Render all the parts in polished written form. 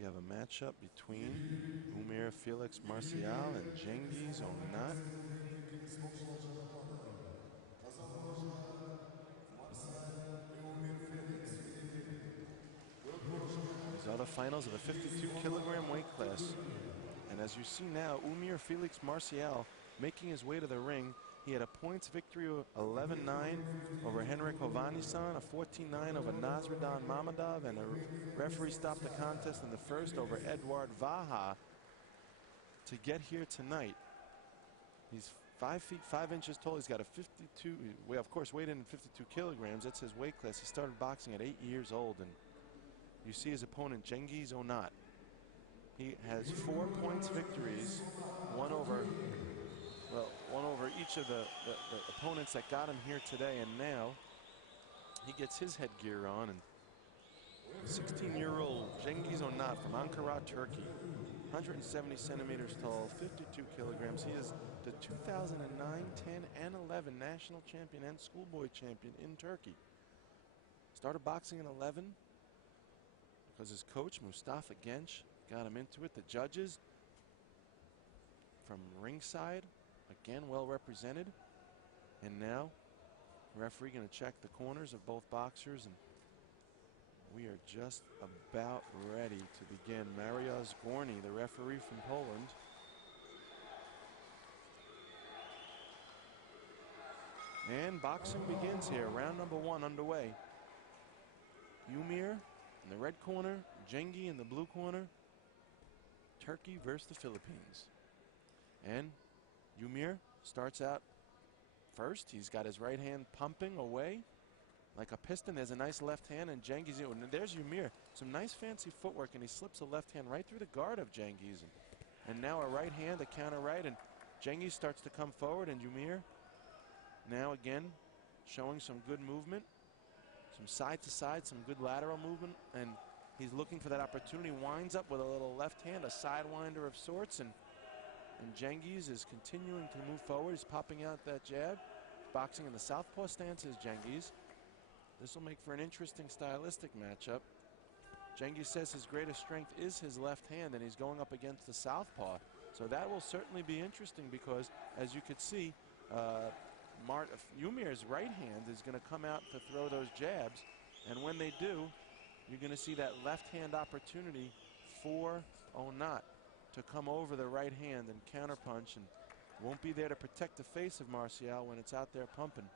we have a matchup between Umir Felix Marcial and Cengiz Onat. These are the finals of the 52-kilogram weight class. And as you see now, Umir Felix Marcial making his way to the ring. He had a points victory of 11-9 over Henrik Hovhannisson, a 14-9 over Nasruddin Mammadov, and a referee stopped the contest in the first over Eduard Vaha to get here tonight. He's 5 feet 5 inches tall. He's got a 52, well, of course, weighed in 52 kilograms. That's his weight class. He started boxing at 8 years old, and you see his opponent, Cengiz Onat. He has 4 points victories, one over each of the opponents that got him here today, and now he gets his headgear on. And 16-year-old Cengiz Onat from Ankara, Turkey, 170 centimeters tall, 52 kilograms. He is the 2009, 10, and 11 national champion and schoolboy champion in Turkey. Started boxing in 11 because his coach, Mustafa Genç, got him into it. The judges from ringside, again, well represented. And now, referee going to check the corners of both boxers, and we are just about ready to begin. Mariusz Gorny, the referee from Poland. And boxing begins here. Round number 1 underway. Umir in the red corner, Cengiz in the blue corner. Turkey versus the Philippines. And Umir starts out first. He's got his right hand pumping away like a piston. There's a nice left hand, and Cengiz, and there's Umir. Some nice fancy footwork, and he slips a left hand right through the guard of Cengiz. And now a right hand, a counter right, and Cengiz starts to come forward, and Umir now again showing some good movement, some side to side, some good lateral movement, and he's looking for that opportunity. Winds up with a little left hand, a sidewinder of sorts, and Cengiz is continuing to move forward. He's popping out that jab. Boxing in the southpaw stance is Cengiz. This will make for an interesting stylistic matchup. Cengiz says his greatest strength is his left hand, and he's going up against the southpaw. So that will certainly be interesting because, as you could see, Umir's right hand is going to come out to throw those jabs, and when they do, you're going to see that left hand opportunity for Onat to come over the right hand and counterpunch, and won't be there to protect the face of Marcial when it's out there pumping.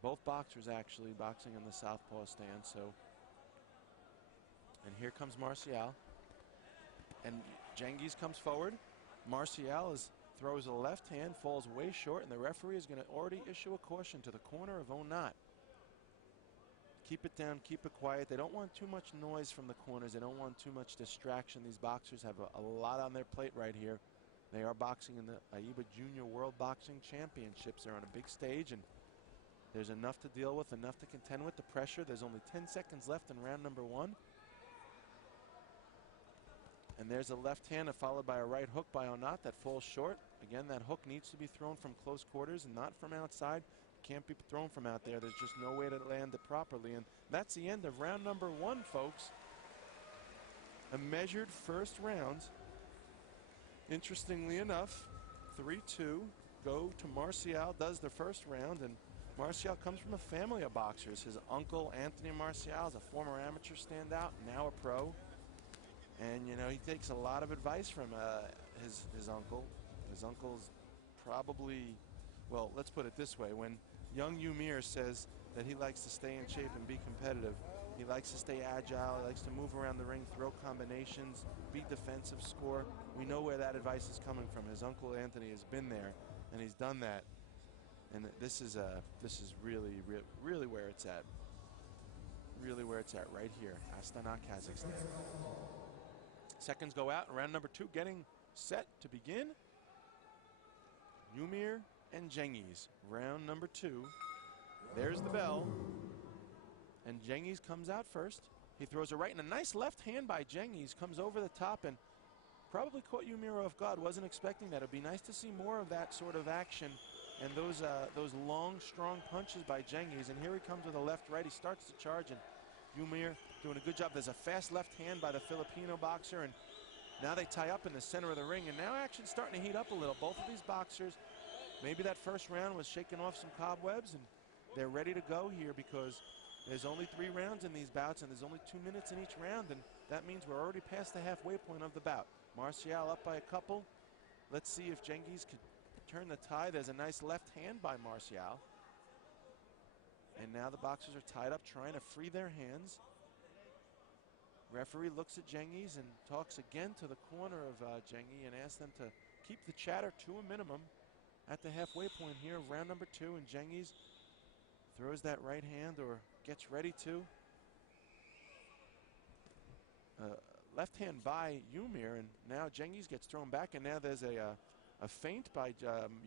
Both boxers actually boxing in the southpaw stance. So, and here comes Marcial, and Cengiz comes forward. Marcial throws a left hand, falls way short, and the referee is going to already issue a caution to the corner of Onat. Keep it down, keep it quiet. They don't want too much noise from the corners. They don't want too much distraction. These boxers have a lot on their plate right here. They are boxing in the AIBA Junior World Boxing Championships. They're on a big stage, and there's enough to deal with, enough to contend with. The pressure, there's only 10 seconds left in round number 1. And there's a left hand followed by a right hook by Onat that falls short. Again, that hook needs to be thrown from close quarters and not from outside. Can't be thrown from out there. There's just no way to land it properly. And that's the end of round number 1, folks. A measured first round. Interestingly enough, 3-2 go to Marcial, does the first round, and Marcial comes from a family of boxers. His uncle, Anthony Marcial, is a former amateur standout, now a pro. And, you know, he takes a lot of advice from his uncle. His uncle's probably, well, let's put it this way. When young Umir says that he likes to stay in shape and be competitive, he likes to stay agile, he likes to move around the ring, throw combinations, be defensive, score. We know where that advice is coming from. His uncle Anthony has been there, and he's done that. And this is really where it's at. Really where it's at, right here, Astana, Kazakhstan. Seconds go out, and round number 2 getting set to begin. Umir and Cengiz, round number 2. There's the bell, and Cengiz comes out first. He throws a right, and a nice left hand by Cengiz comes over the top and probably caught Umir off guard. Wasn't expecting that. It'd be nice to see more of that sort of action and those long, strong punches by Cengiz. And here he comes with a left-right. He starts to charge, and Umir doing a good job. There's a fast left hand by the Filipino boxer, and now they tie up in the center of the ring, and now action's starting to heat up a little. Both of these boxers, maybe that first round was shaking off some cobwebs, and they're ready to go here because there's only 3 rounds in these bouts, and there's only 2 minutes in each round, and that means we're already past the halfway point of the bout. Martial up by a couple. Let's see if Cengiz could turn the tide. There's a nice left hand by Martial. And now the boxers are tied up, trying to free their hands. Referee looks at Cengiz and talks again to the corner of Cengiz and asks them to keep the chatter to a minimum at the halfway point here of round number 2. And Cengiz throws that right hand, or gets ready to. Left hand by Ymir, and now Cengiz gets thrown back, and now there's a feint by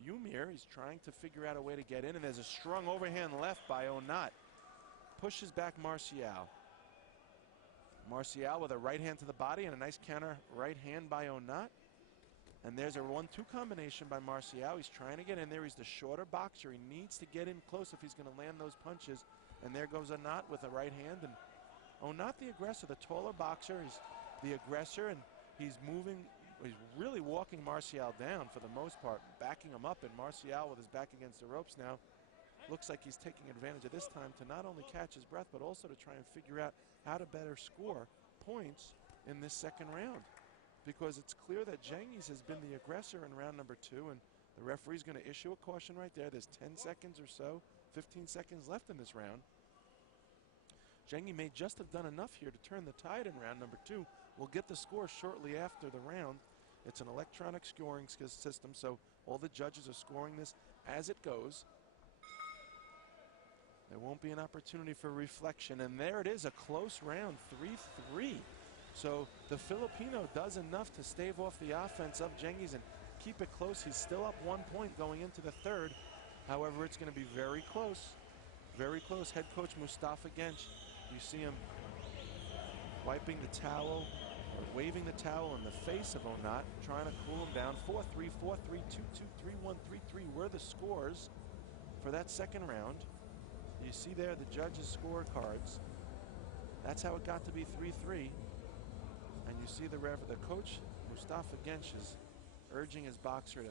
Ymir. He's trying to figure out a way to get in, and there's a strong overhand left by Onat. Pushes back Martial. Martial with a right hand to the body and a nice counter right hand by Onat. And there's a 1-2 combination by Martial. He's trying to get in there. He's the shorter boxer. He needs to get in close if he's going to land those punches. And there goes Onat with a right hand. And Onat, the aggressor, the taller boxer, is the aggressor, and he's moving. He's really walking Martial down for the most part, backing him up. And Martial, with his back against the ropes now, looks like he's taking advantage of this time to not only catch his breath, but also to try and figure out how to better score points in this second round. Because it's clear that Cengiz has been the aggressor in round number 2, and the referee's going to issue a caution right there. There's 10 seconds or so, 15 seconds left in this round. Cengiz may just have done enough here to turn the tide in round number 2. We'll get the score shortly after the round. It's an electronic scoring system, so all the judges are scoring this as it goes. There won't be an opportunity for reflection, and there it is, a close round, 3-3. So the Filipino does enough to stave off the offense of Cengiz and keep it close. He's still up 1 point going into the third. However, it's going to be very close. Very close. Head coach Mustafa Genç, you see him wiping the towel, or waving the towel in the face of Onat, trying to cool him down. 4-3, 4-3, 2-2, 3-1, 3-3 were the scores for that second round. You see there the judges' scorecards. That's how it got to be 3-3. And you see the coach, Mustafa Genç, is urging his boxer to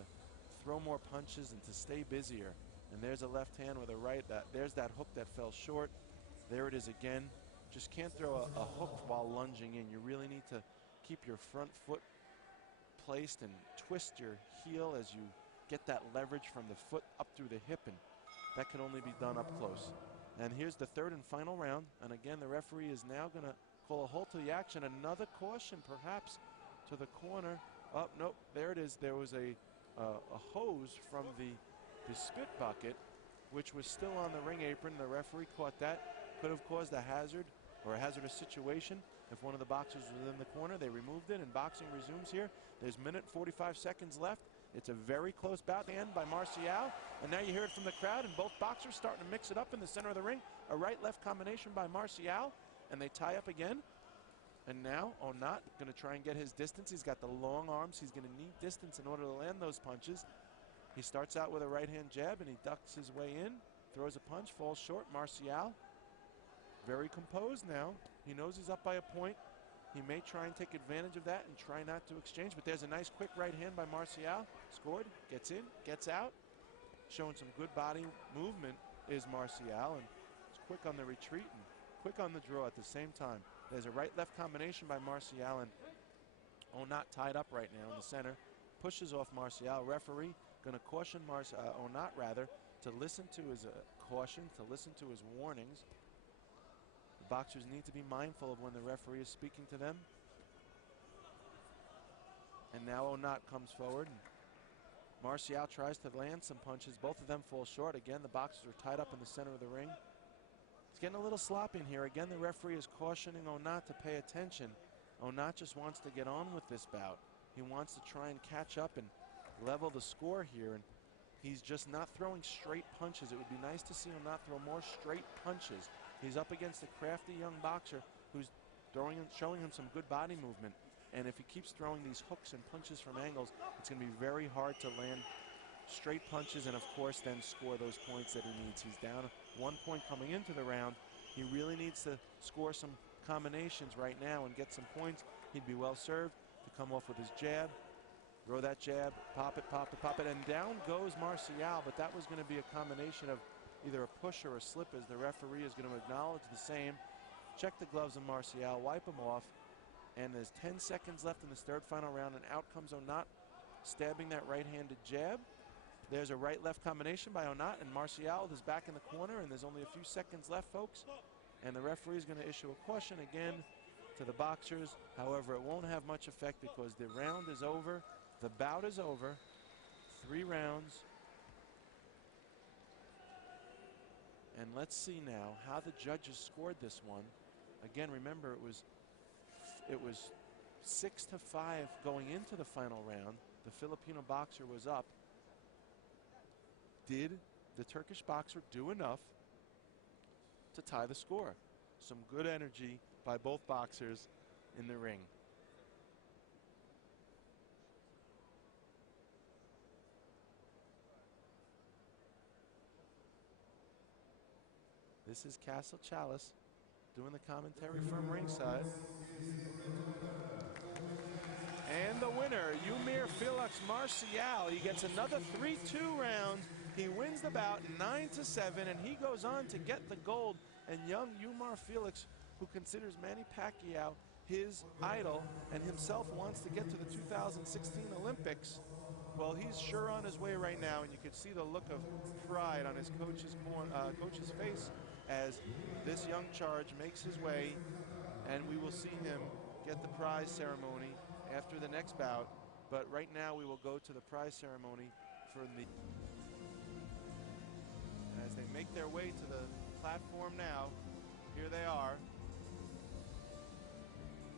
throw more punches and to stay busier. And there's a left hand with a right. There's that hook that fell short. There it is again. Just can't throw a hook while lunging in. You really need to keep your front foot placed and twist your heel as you get that leverage from the foot up through the hip, and that can only be done up close. And here's the third and final round. And again, the referee is now going to call a halt to the action. Another caution, perhaps, to the corner. Oh, nope, there it is. There was a hose from the spit bucket, which was still on the ring apron. The referee caught that. Could have caused a hazard or a hazardous situation if one of the boxers was in the corner. They removed it, and boxing resumes here. There's minute 45 seconds left. It's a very close bout to end by Martial. And now you hear it from the crowd, and both boxers starting to mix it up in the center of the ring. A right-left combination by Martial, and they tie up again. And now Onat going to try and get his distance. He's got the long arms. He's going to need distance in order to land those punches. He starts out with a right-hand jab, and he ducks his way in, throws a punch, falls short. Martial, very composed now. He knows he's up by a point. He may try and take advantage of that and try not to exchange, but there's a nice quick right hand by Martial. Scored, gets in, gets out. Showing some good body movement is Martial, and it's quick on the retreat and quick on the draw at the same time. There's a right-left combination by Martial, and Onat tied up right now in the center. Pushes off Martial. Referee going to caution Onat rather to listen to his caution, to listen to his warnings. The boxers need to be mindful of when the referee is speaking to them. And now Onat comes forward. And Martial tries to land some punches. Both of them fall short. Again, the boxers are tied up in the center of the ring. It's getting a little sloppy in here. Again, the referee is cautioning Onat to pay attention. Onat just wants to get on with this bout. He wants to try and catch up and level the score here. And he's just not throwing straight punches. It would be nice to see Onat throw more straight punches. He's up against a crafty young boxer who's showing him some good body movement. And if he keeps throwing these hooks and punches from angles, it's going to be very hard to land straight punches and, of course, then score those points that he needs. He's down 1 point coming into the round. He really needs to score some combinations right now and get some points, he'd be well served to come off with his jab. Throw that jab, pop it, pop it, pop it, and down goes Marcial, but that was going to be a combination of either a push or a slip, as the referee is going to acknowledge the same. Check the gloves on Marcial, wipe him off, and there's 10 seconds left in this third final round, and out comes Onat, stabbing that right-handed jab. There's a right-left combination by Onat, and Marcial is back in the corner, and there's only a few seconds left, folks. And the referee is going to issue a caution again to the boxers. However, it won't have much effect because the round is over. The bout is over. 3 rounds. And let's see now how the judges scored this one. Again, remember it was 6-5 going into the final round. The Filipino boxer was up. Did the Turkish boxer do enough to tie the score? Some good energy by both boxers in the ring. This is Castle Chalice doing the commentary from ringside. And the winner, Yumir Felix Marcial. He gets another 3-2 rounds. He wins the bout 9-7, and he goes on to get the gold. And young Yumir Felix, who considers Manny Pacquiao his idol and himself wants to get to the 2016 Olympics, well, he's sure on his way right now, and you can see the look of pride on his coach's face as this young charge makes his way, and we will see him get the prize ceremony after the next bout. But right now we will go to the prize ceremony for the... And as they make their way to the platform now, here they are.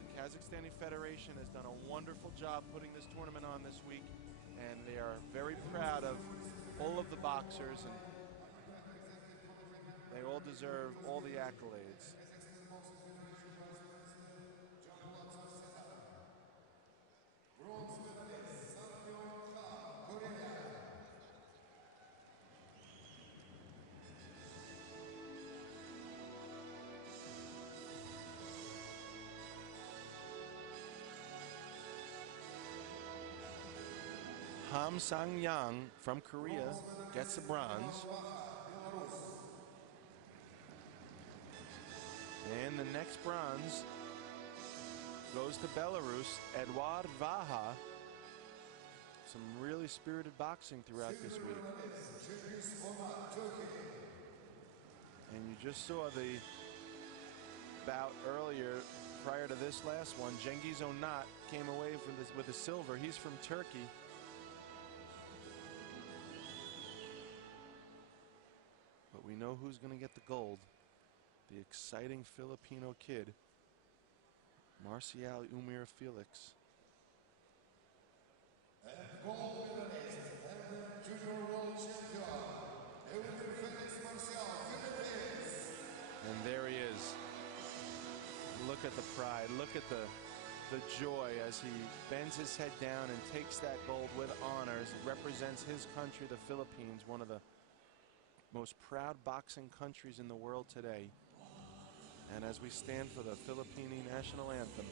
The Kazakhstani Federation has done a wonderful job putting this tournament on this week, and they are very proud of all of the boxers, and they all deserve all the accolades. Ham Sang-yang from Korea gets the bronze. And the next bronze goes to Belarus, Eduard Vaha. Some really spirited boxing throughout this week. And you just saw the bout earlier prior to this last one. Cengiz Onat came away from this with a silver. He's from Turkey. But we know who's going to get the gold. The exciting Filipino kid, Marcial Yumir Felix. And gold medalist, junior world champion, Yumir Felix Marcial, Philippines. And there he is. Look at the pride. Look at the joy as he bends his head down and takes that gold with honors. It represents his country, the Philippines, one of the most proud boxing countries in the world today. And as we stand for the Philippine national anthem,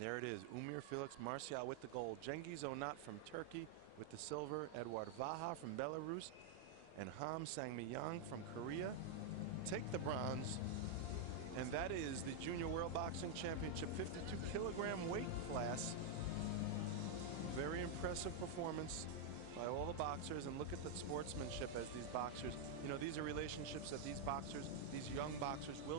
there it is. Umir Felix Martial with the gold. Cengiz Onat from Turkey with the silver. Eduard Vaha from Belarus. And Ham Sangmyang from Korea take the bronze. And that is the Junior World Boxing Championship 52-kilogram weight class. Very impressive performance by all the boxers, and look at the sportsmanship as these boxers, you know, these are relationships that these boxers, these young boxers will